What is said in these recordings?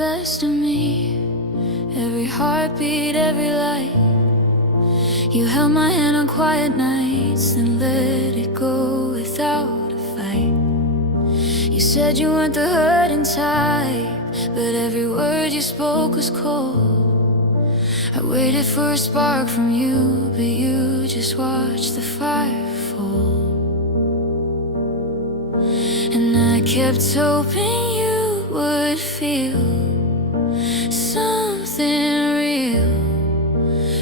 best of me. Every heartbeat, every light. You held my hand on quiet nights and let it go without a fight. You said you weren't the hurting type, but every word you spoke was cold. I waited for a spark from you, but you just watched the fire fall. And I kept hoping you would feel something real,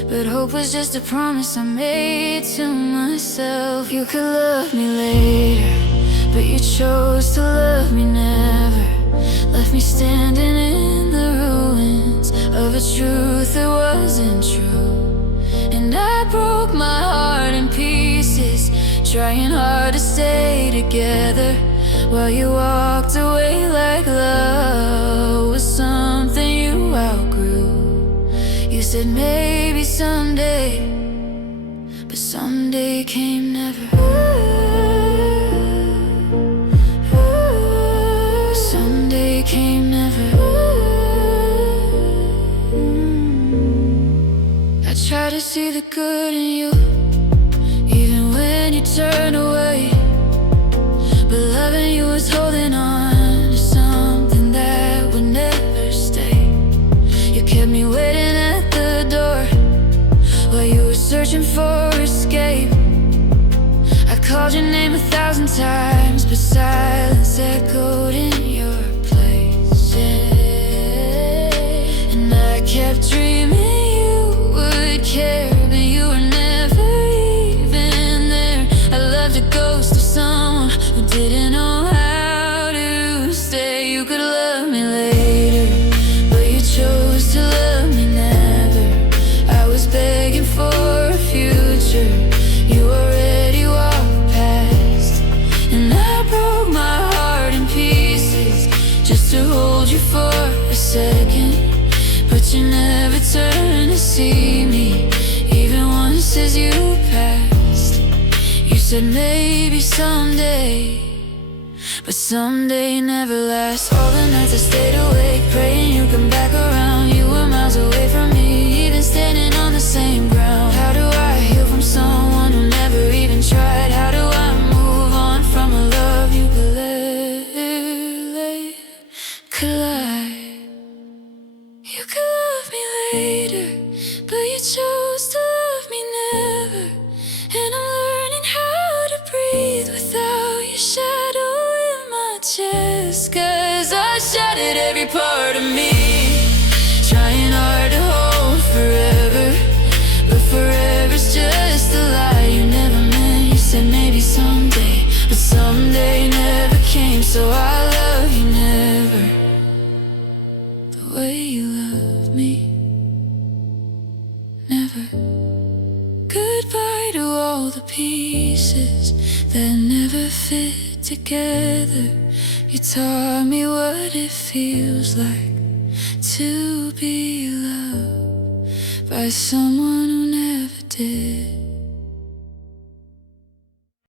but hope was just a promise I made to myself. You could love me later, but you chose to love me never. Left me standing in the ruins of a truth that wasn't true. And I broke my heart in pieces, trying hard to stay together, while you walked away like love was something you outgrew. You said maybe someday, but someday came never. Someday came never. I try to see the good in you, even when you turn away. But loving you was holding on to something that would never stay. You kept me waiting at the door while you were searching for escape. I called your name 1,000 times, but silence echoed in your place. And I kept dreaming you would care, but you were never even there. I loved a ghost of someone who didn't know how to stay. You could love me later, but you chose to love me never. I was begging for a future you already walked past, and I broke my heart in pieces just to hold you for a second. But you never turned to see me, even once as you passed. You said maybe someday, but someday never lasts. All the nights I stayed awake, praying you'd come back around. You were miles away from me, even standing on the same ground. How do I heal from someone who never even tried? How do I move on from a love you could let collide? You could love me later, but you chose to love me never. And I'm learning how to breathe without your shadow in my chest. 'Cause I shattered every part of me, trying hard to hold forever, but forever's just a lie you never meant. You said maybe someday, but someday never came. So I love you never, the way you love me never. Goodbye to all the pieces that never fit together. You taught me what it feels like to be loved by someone who never did.